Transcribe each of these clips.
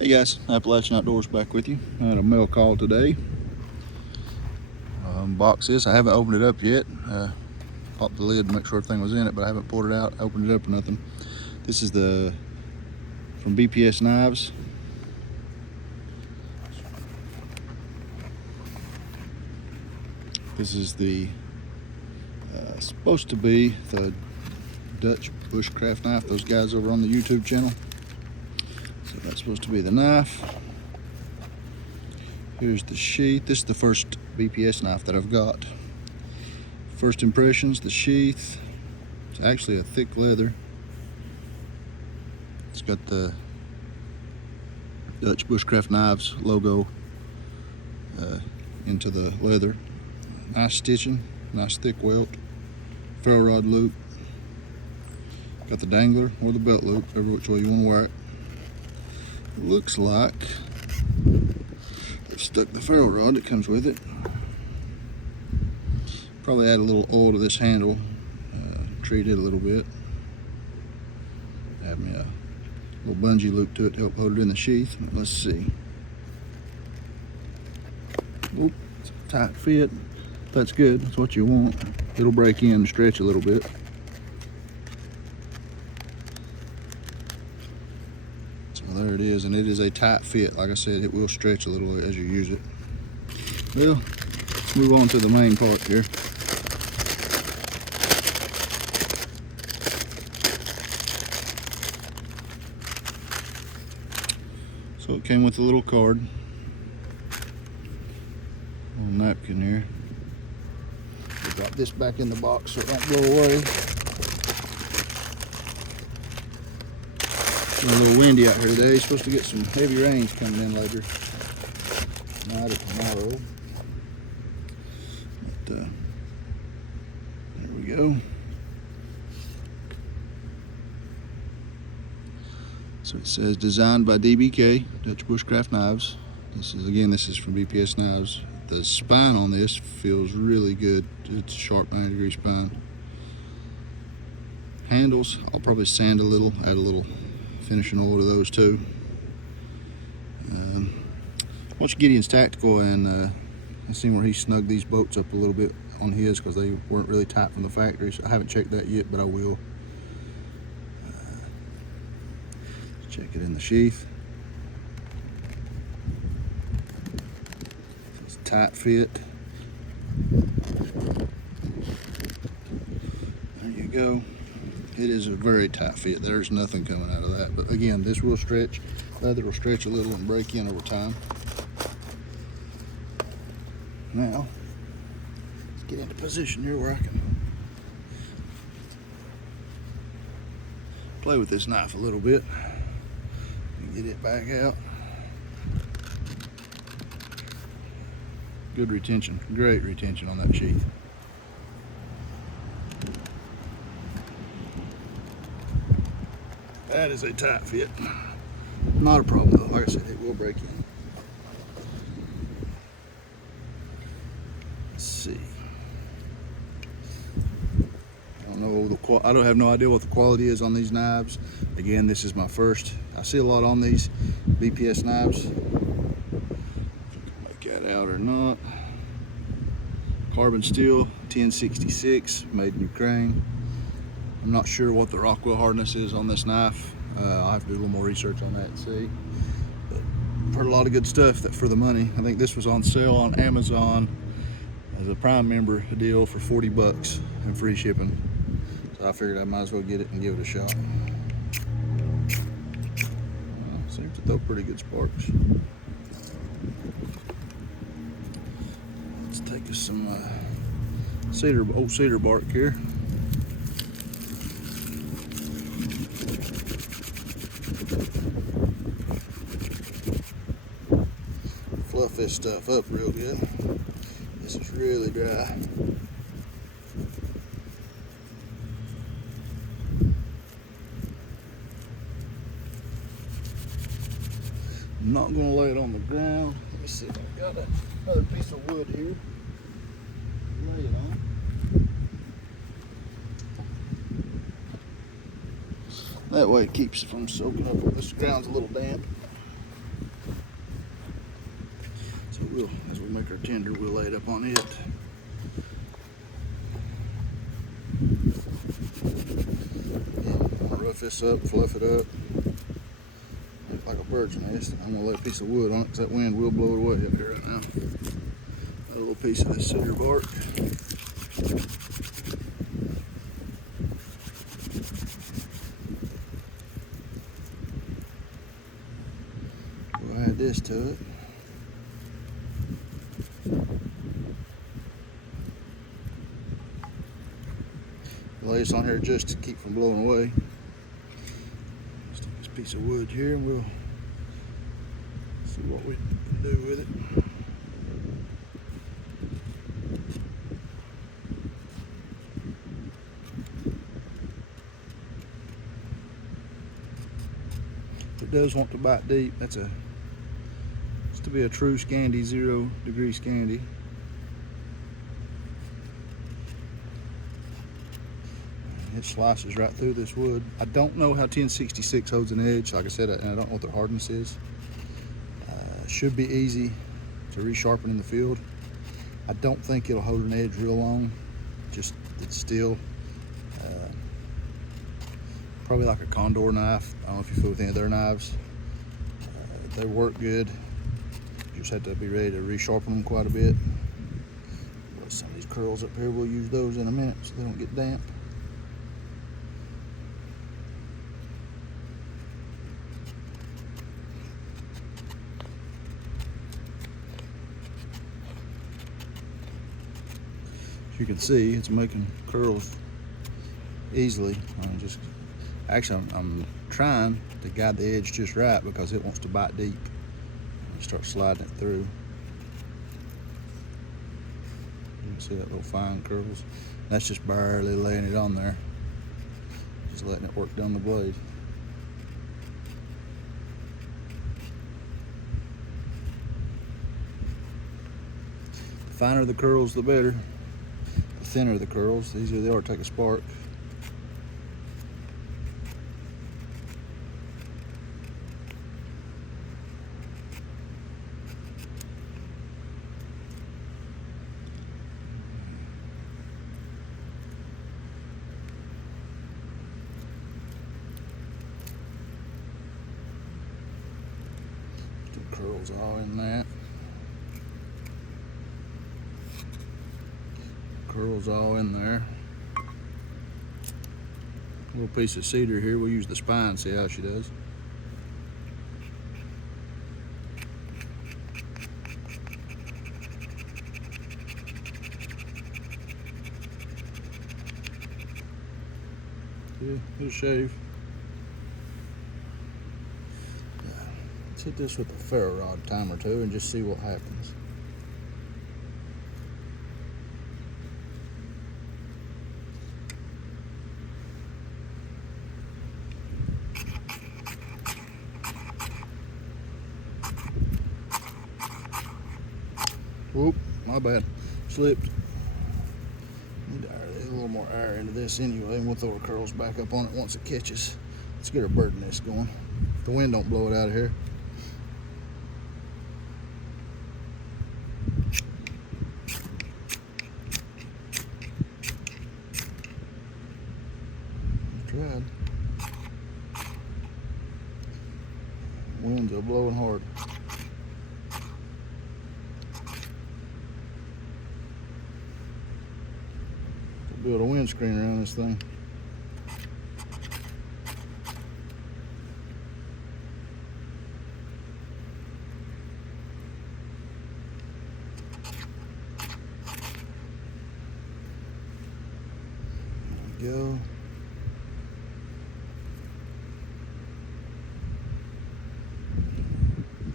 Hey guys, Appalachian Outdoors back with you. I had a mail call today. Box this. I haven't opened it up yet. Popped the lid to make sure everything was in it, but I haven't pulled it out, opened it up or nothing. This is from BPS Knives. This is the supposed to be the Dutch Bush Craft knife. Those guys over on the YouTube channel. So that's supposed to be the knife. Here's the sheath. This is the first BPS knife that I've got. First impressions, the sheath. It's actually a thick leather. It's got the Dutch Bush Craft Knives logo into the leather. Nice stitching, nice thick welt. Ferro rod loop. Got the dangler or the belt loop, every which way you want to wear it. It looks like I've stuck the ferro rod that comes with it. Probably add a little oil to this handle, treat it a little bit. Add me a little bungee loop to it to help hold it in the sheath. Let's see. Oop, it's a tight fit. That's good, that's what you want. It'll break in and stretch a little bit. So there it is, and it is a tight fit. Like I said, it will stretch a little as you use it. Well, let's move on to the main part here. So it came with a little card, little napkin here. We got this back in the box so it don't blow away. It's a little windy out here today. It's supposed to get some heavy rains coming in later tonight or tomorrow. But there we go. So it says designed by DBK, Dutch Bush Craft Knives. This is from BPS Knives. The spine on this feels really good. It's a sharp 90-degree spine. Handles, I'll probably sand a little, add a little finishing oil to those too. Watch Gideon's Tactical, and I seen where he snugged these bolts up a little bit on his because they weren't really tight from the factory. So I haven't checked that yet, but I will. Check it in the sheath. It's a tight fit. There you go. It is a very tight fit. There's nothing coming out of that. But again, this will stretch. Leather will stretch a little and break in over time. Now, let's get into position here where I can play with this knife a little bit. Get it back out. Good retention, great retention on that sheath. That is a tight fit. Not a problem though, like I said, it will break in. Let's see. I don't have no idea what the quality is on these knives. Again, this is my first. I see a lot on these BPS knives. Make that out or not. Carbon steel, 1066, made in Ukraine. I'm not sure what the Rockwell hardness is on this knife. I'll have to do a little more research on that and see. But I've heard a lot of good stuff for the money. I think this was on sale on Amazon as a Prime member deal for 40 bucks and free shipping. So I figured I might as well get it and give it a shot. Seems to throw pretty good sparks. Let's take us some old cedar bark here. Fluff this stuff up real good. This is really dry. I'm not going to lay it on the ground. Let me see if I've got another piece of wood here. Lay it on. That way it keeps it from soaking up. This ground's a little damp. So as we make our tinder, we'll lay it up on it. Rough this up, fluff it up, make it like a bird's nest. I'm gonna lay a piece of wood on it because that wind will blow it away up here right now. A little piece of this cedar bark. We'll add this to it. Lay this on here just to keep from blowing away. Stick this piece of wood here and we'll see what we can do with it. If it does want to bite deep, it's to be a true Scandi, 0 degree Scandi. It slices right through this wood. I don't know how 1066 holds an edge. Like I said, and I don't know what their hardness is. Should be easy to resharpen in the field. I don't think it'll hold an edge real long. Just it's still probably like a condor knife. I don't know if you fool with any of their knives. They work good. You just have to be ready to resharpen them quite a bit. Some of these curls up here, we'll use those in a minute so they don't get damp. You can see it's making curls easily. I'm trying to guide the edge just right because it wants to bite deep. You start sliding it through. You can see that little fine curls. That's just barely laying it on there. Just letting it work down the blade. The finer the curls, the better. Thinner the curls, the easier they are to take a spark. The curls all in that. Curls all in there. A little piece of cedar here. We'll use the spine, see how she does. Little shave. Let's hit this with a ferro rod time or two and just see what happens. Whoop, my bad. Slipped. Need to add a little more air into this anyway, and we'll throw our curls back up on it once it catches. Let's get our bird nest going. If the wind don't blow it out of here. Tried. Winds are blowing hard. Build a windscreen around this thing. There we go.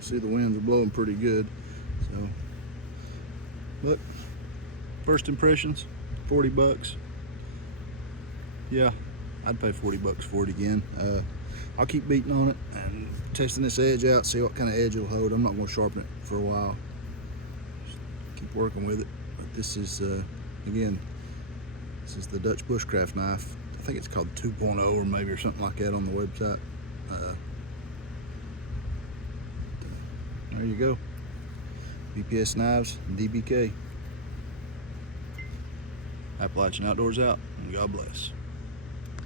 See, the winds are blowing pretty good. So, but first impressions. 40 bucks. Yeah, I'd pay 40 bucks for it again. I'll keep beating on it and testing this edge out, see what kind of edge it'll hold. I'm not going to sharpen it for a while. Just keep working with it. But this is, again, this is the Dutch Bush Craft knife. I think it's called 2.0 or maybe or something like that on the website. There you go. BPS Knives, and DBK. Appalachian Outdoors out, and God bless.